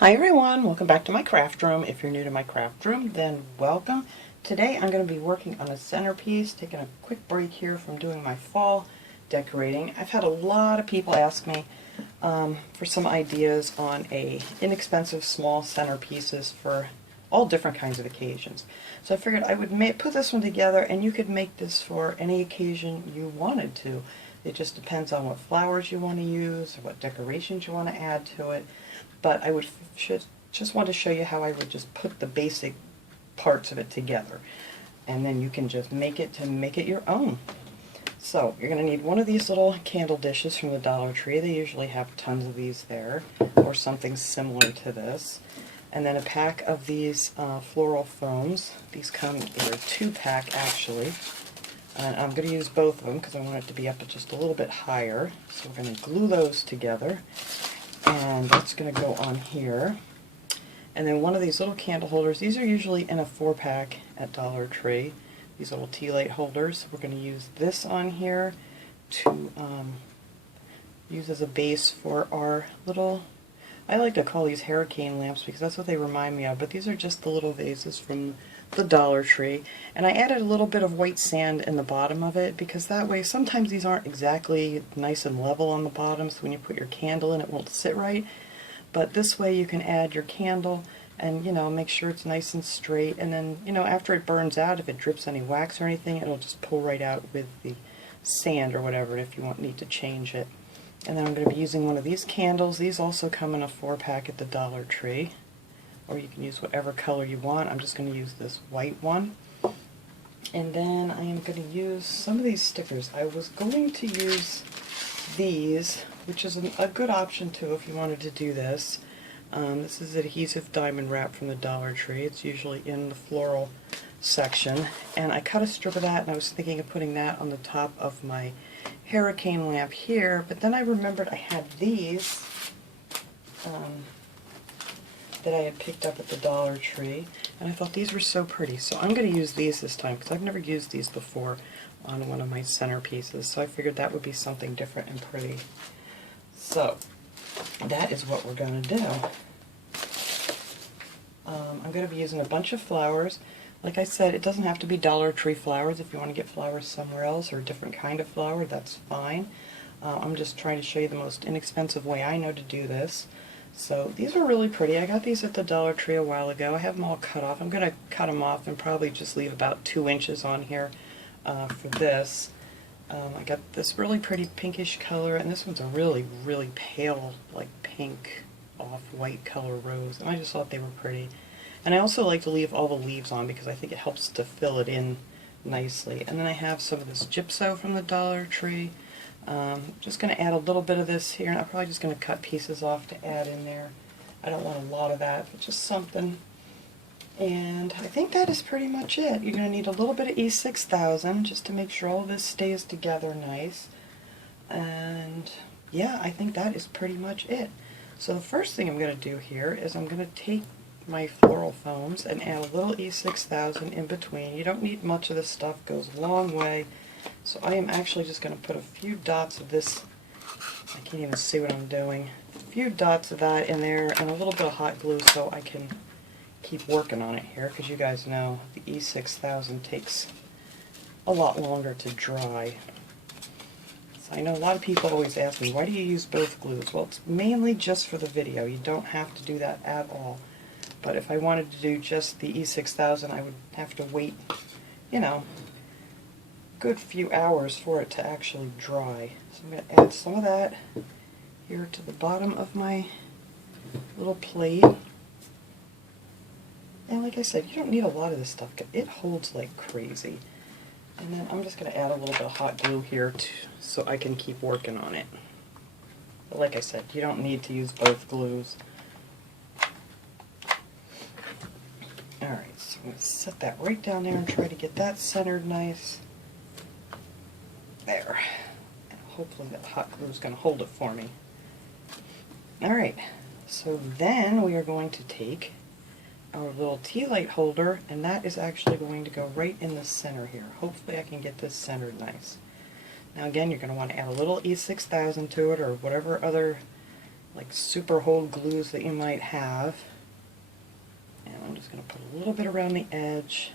Hi everyone, welcome back to my craft room. If you're new to my craft room, then welcome. Today I'm going to be working on a centerpiece, taking a quick break here from doing my fall decorating. I've had a lot of people ask me for some ideas on inexpensive small centerpieces for all different kinds of occasions. So I figured I would put this one together, and you could make this for any occasion you wanted to. It just depends on what flowers you want to use or what decorations you want to add to it. But I just want to show you how I would just put the basic parts of it together, and then you can just make it your own. So you're going to need one of these little candle dishes from the Dollar Tree. They usually have tons of these there, or something similar to this. And then a pack of these floral foams. These come in a 2-pack actually. And I'm going to use both of them because I want it to be up just a little bit higher. So we're going to glue those together. And that's going to go on here. And then one of these little candle holders. These are usually in a 4-pack at Dollar Tree. These little tea light holders. We're going to use this on here to use as a base for our little, I like to call these hurricane lamps because that's what they remind me of, but these are just the little vases from the Dollar Tree. And I added a little bit of white sand in the bottom of it because that way sometimes these aren't exactly nice and level on the bottom, so when you put your candle in it won't sit right. But this way you can add your candle and, you know, make sure it's nice and straight, and then, you know, after it burns out, if it drips any wax or anything, it'll just pull right out with the sand or whatever if you need to change it. And then I'm going to be using one of these candles. These also come in a 4-pack at the Dollar Tree, or you can use whatever color you want. I'm just going to use this white one. And then I am going to use some of these stickers. I was going to use these, which is a good option too if you wanted to do this. This is adhesive diamond wrap from the Dollar Tree. It's usually in the floral section. And I cut a strip of that, and I was thinking of putting that on the top of my hurricane lamp here, but then I remembered I had these that I had picked up at the Dollar Tree, and I thought these were so pretty. So I'm going to use these this time because I've never used these before on one of my centerpieces, so I figured that would be something different and pretty. So that is what we're going to do. I'm going to be using a bunch of flowers. Like I said, it doesn't have to be Dollar Tree flowers. If you want to get flowers somewhere else or a different kind of flower, that's fine. I'm just trying to show you the most inexpensive way I know to do this. So these are really pretty. I got these at the Dollar Tree a while ago. I have them all cut off. I'm going to cut them off and probably just leave about 2 inches on here for this. I got this really pretty pinkish color, and this one's a really, really pale, like pink, off-white color rose, and I just thought they were pretty. And I also like to leave all the leaves on because I think it helps to fill it in nicely. And then I have some of this gypso from the Dollar Tree. Just going to add a little bit of this here, and I'm probably just going to cut pieces off to add in there. I don't want a lot of that, but just something. And I think that is pretty much it. You're going to need a little bit of E6000 just to make sure all this stays together nice. And yeah, I think that is pretty much it. So the first thing I'm going to do here is I'm going to take my floral foams and add a little E6000 in between. You don't need much of this stuff, goes a long way. So I am actually just going to put a few dots of this, I can't even see what I'm doing, a few dots of that in there and a little bit of hot glue so I can keep working on it here, because you guys know the E6000 takes a lot longer to dry. So I know a lot of people always ask me, why do you use both glues? Well, it's mainly just for the video. You don't have to do that at all. But if I wanted to do just the E6000, I would have to wait, you know, a good few hours for it to actually dry. So I'm going to add some of that here to the bottom of my little plate. And like I said, you don't need a lot of this stuff. It holds like crazy. And then I'm just going to add a little bit of hot glue here so I can keep working on it. But like I said, you don't need to use both glues. Alright, so I'm going to set that right down there and try to get that centered nice. There. And hopefully that hot glue is going to hold it for me. Alright, so then we are going to take our little tea light holder, and that is actually going to go right in the center here. Hopefully I can get this centered nice. Now again, you're going to want to add a little E6000 to it, or whatever other like super hold glues that you might have. And I'm just going to put a little bit around the edge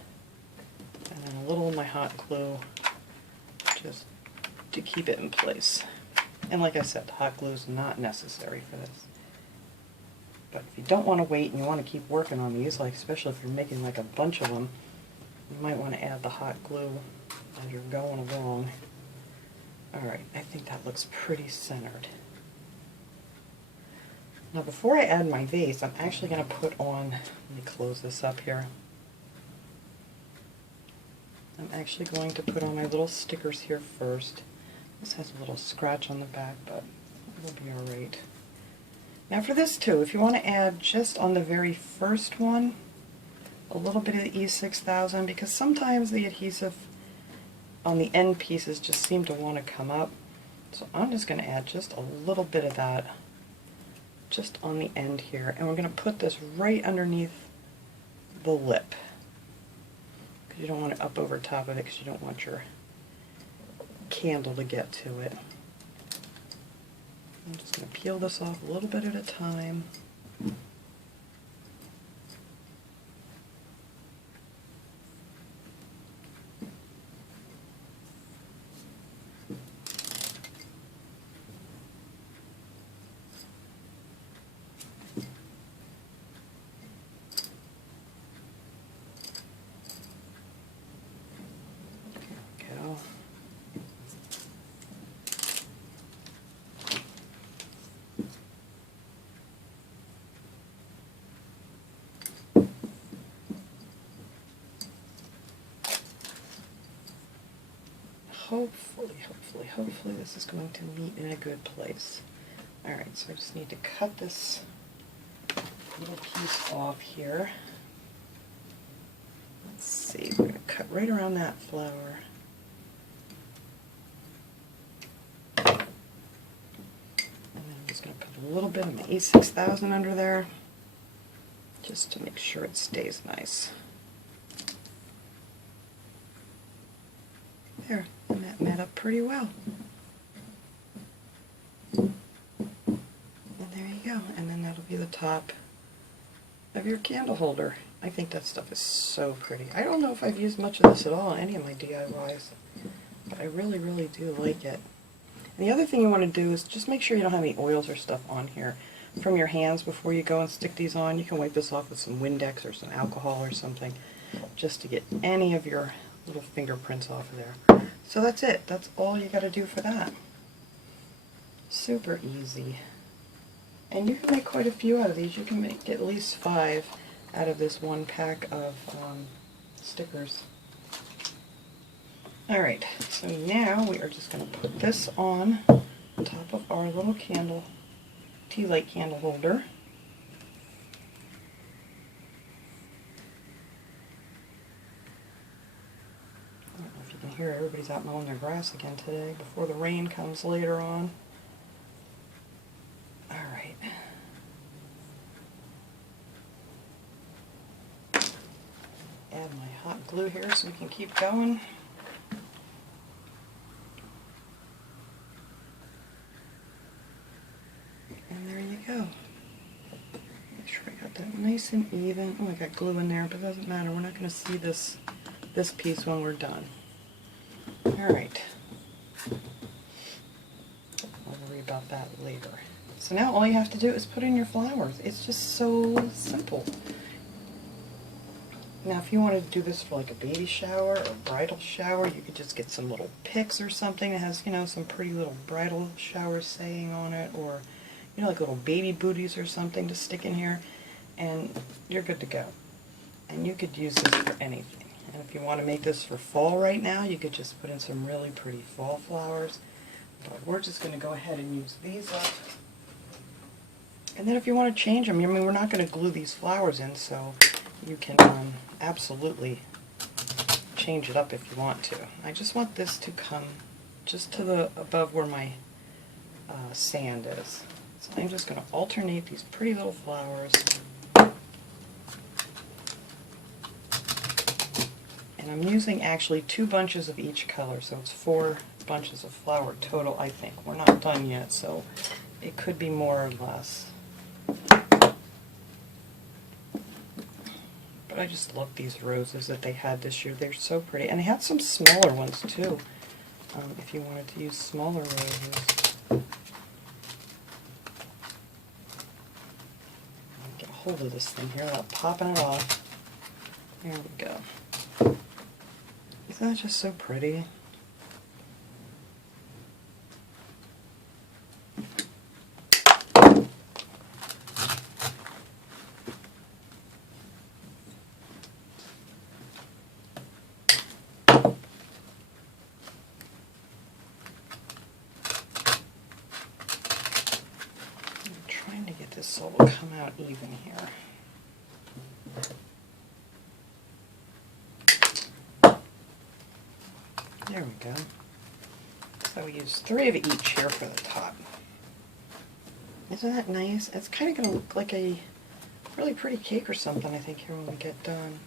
and then a little in my hot glue just to keep it in place. And like I said, hot glue is not necessary for this. But if you don't want to wait and you want to keep working on these, like especially if you're making like a bunch of them, you might want to add the hot glue as you're going along. Alright, I think that looks pretty centered. Now before I add my vase, I'm actually going to put on, let me close this up here. I'm actually going to put on my little stickers here first. This has a little scratch on the back, but it'll be alright. Now for this too, if you want to add just on the very first one, a little bit of the E6000, because sometimes the adhesive on the end pieces just seem to want to come up. So I'm just going to add just a little bit of that just on the end here, and we're going to put this right underneath the lip. Because you don't want it up over top of it, because you don't want your candle to get to it. I'm just going to peel this off a little bit at a time. Hopefully this is going to meet in a good place. Alright, so I just need to cut this little piece off here. Let's see, we're going to cut right around that flower. And then I'm just going to put a little bit of my E6000 under there, just to make sure it stays nice. There, and that met up pretty well. And there you go, and then that'll be the top of your candle holder. I think that stuff is so pretty. I don't know if I've used much of this at all in any of my DIYs, but I really, really do like it. And the other thing you want to do is just make sure you don't have any oils or stuff on here from your hands before you go and stick these on. You can wipe this off with some Windex or some alcohol or something, just to get any of your little fingerprints off of there. So that's it. That's all you got to do for that. Super easy. And you can make quite a few out of these. You can make at least 5 out of this one pack of stickers. Alright, so now we are just going to put this on top of our little candle, tea light candle holder. Here, everybody's out mowing their grass again today before the rain comes later on. Alright. Add my hot glue here so we can keep going. And there you go. Make sure I got that nice and even. Oh, I got glue in there, but it doesn't matter. We're not going to see this piece when we're done. Alright, I'll worry about that later. So now all you have to do is put in your flowers. It's just so simple. Now if you wanted to do this for like a baby shower or bridal shower, you could just get some little picks or something that has, you know, some pretty little bridal shower saying on it, or, you know, like little baby booties or something to stick in here, and you're good to go. And you could use this for anything. And if you want to make this for fall right now, you could just put in some really pretty fall flowers. But we're just going to go ahead and use these up. And then if you want to change them, I mean, we're not going to glue these flowers in, so you can absolutely change it up if you want to. I just want this to come just to the above where my sand is. So I'm just going to alternate these pretty little flowers. And I'm using actually 2 bunches of each color, so it's 4 bunches of flower total, I think. We're not done yet, so it could be more or less. But I just love these roses that they had this year. They're so pretty. And they had some smaller ones too, if you wanted to use smaller roses. Get a hold of this thing here without popping it off. There we go. Isn't that just so pretty? So we'll come out even here. There we go. So we use 3 of each here for the top. Isn't that nice? It's kind of going to look like a really pretty cake or something, I think, here when we get done.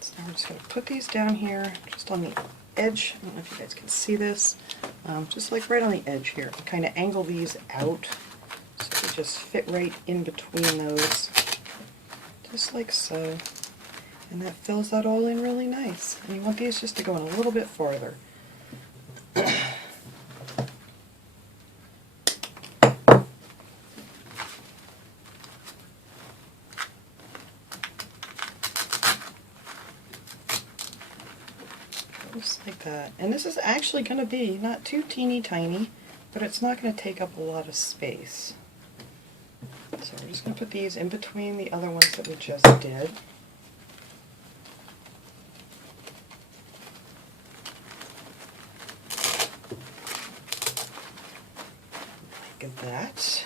So now we're just going to put these down here, just on the edge. I don't know if you guys can see this. Just like right on the edge here. Kind of angle these out so they just fit right in between those. Just like so. And that fills that all in really nice. And you want these just to go in a little bit farther. Just like that. And this is actually going to be not too teeny tiny, but it's not going to take up a lot of space. So we're just going to put these in between the other ones that we just did. Like that.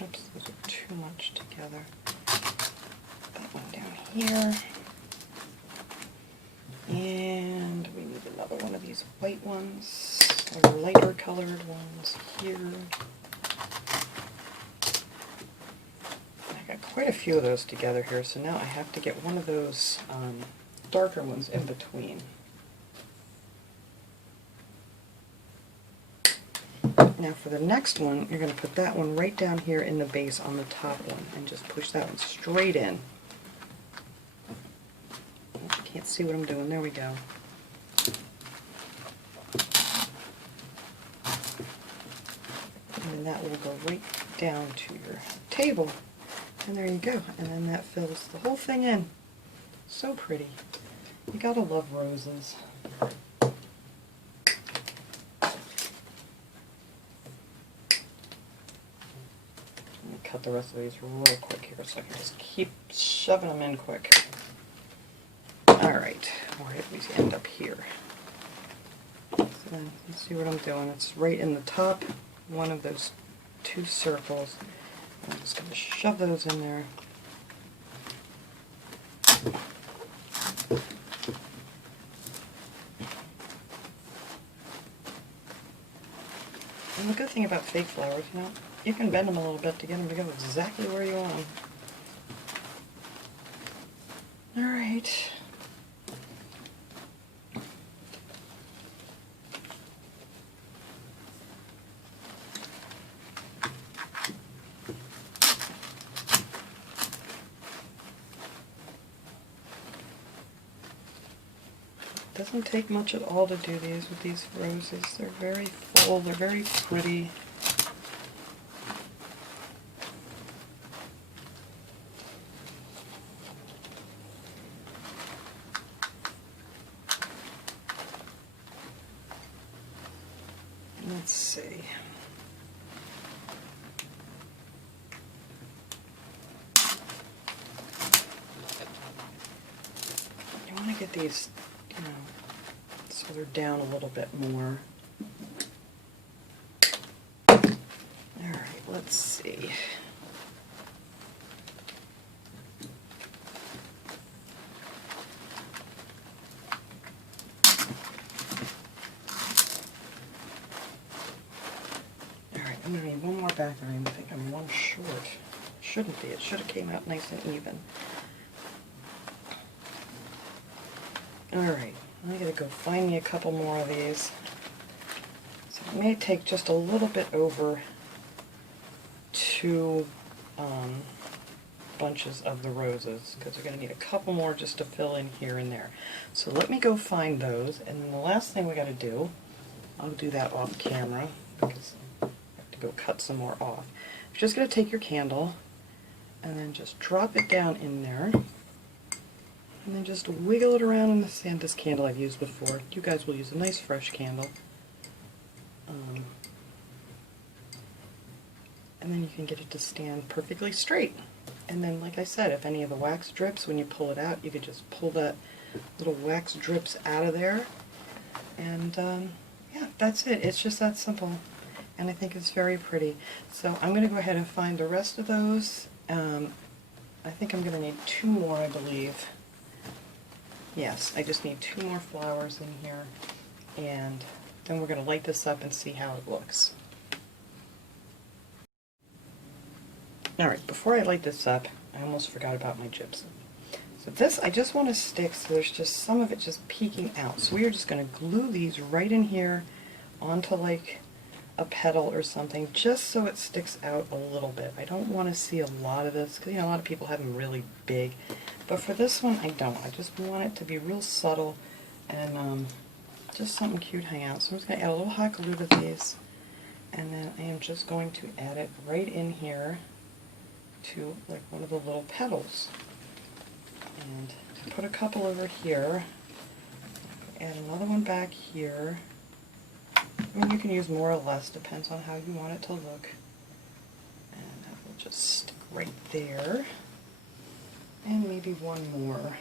Oops, those are too much together. That one down here. And we need another one of these white ones, or lighter colored ones here. I got quite a few of those together here, so now I have to get one of those darker ones in between. Now for the next one, you're going to put that one right down here in the base on the top one and just push that one straight in. You can't see what I'm doing. There we go. And then that will go right down to your table. And there you go. And then that fills the whole thing in. So pretty. You gotta love roses. Cut the rest of these real quick here so I can just keep shoving them in quick. Alright, where did we end up here? So then, let's see what I'm doing. It's right in the top one of those 2 circles. I'm just going to shove those in there. And the good thing about fake flowers, you know, you can bend them a little bit to get them to go exactly where you want them. Alright. It doesn't take much at all to do these with these roses. They're very full, they're very pretty. Let's see. You want to get these, you know, so they're down a little bit more. Alright, let's see. I'm going to need one more back there. I think I'm one short. Shouldn't be. It should have came out nice and even. Alright, I gotta go find me a couple more of these. So it may take just a little bit over 2 bunches of the roses, because we're going to need a couple more just to fill in here and there. So let me go find those, and then the last thing we got to do, I'll do that off camera, because I have to go cut some more off. You're just going to take your candle, and then just drop it down in there. And then just wiggle it around in the sand. This candle I've used before. You guys will use a nice fresh candle. And then you can get it to stand perfectly straight. And then, like I said, if any of the wax drips, when you pull it out, you could just pull that little wax drips out of there. And yeah, that's it. It's just that simple. And I think it's very pretty. So I'm going to go ahead and find the rest of those. I think I'm going to need 2 more, I believe. Yes, I just need 2 more flowers in here, and then we're going to light this up and see how it looks. Alright, before I light this up, I almost forgot about my gypsum. So this I just want to stick so there's just some of it just peeking out. So we are just going to glue these right in here onto like a petal or something, just so it sticks out a little bit. I don't want to see a lot of this, because you know, a lot of people have them really big. But for this one, I don't. I just want it to be real subtle and just something cute hang out. So I'm just going to add a little hot glue to these, and then I am just going to add it right in here to like one of the little petals. And put a couple over here. Add another one back here. I mean, you can use more or less, depends on how you want it to look. And that will just stick right there. And maybe one more.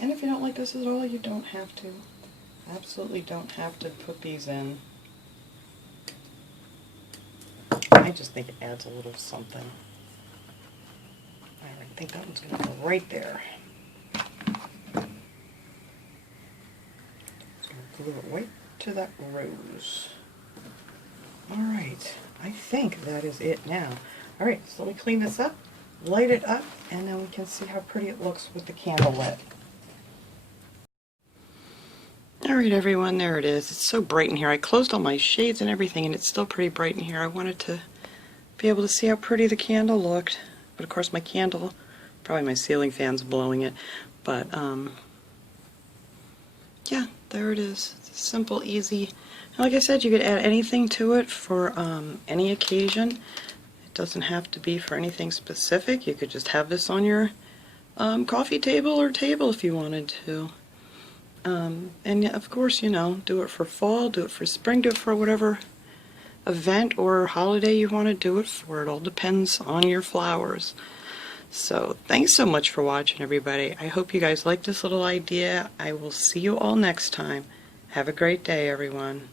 And if you don't like this at all, you don't have to. Absolutely don't have to put these in. I just think it adds a little something. Alright, I think that one's going to go right there. Just going to glue it right to that rose. Alright, I think that is it now. Alright, so let me clean this up, light it up, and then we can see how pretty it looks with the candle lit. Alright everyone, there it is. It's so bright in here. I closed all my shades and everything, and it's still pretty bright in here. I wanted to be able to see how pretty the candle looked. But of course my candle, probably my ceiling fan's blowing it, but yeah, there it is. It's simple, easy. And like I said, you could add anything to it for any occasion. Doesn't have to be for anything specific. You could just have this on your coffee table or table if you wanted to. And of course, you know, do it for fall, do it for spring, do it for whatever event or holiday you want to do it for. It all depends on your flowers. So thanks so much for watching, everybody. I hope you guys like this little idea. I will see you all next time. Have a great day, everyone.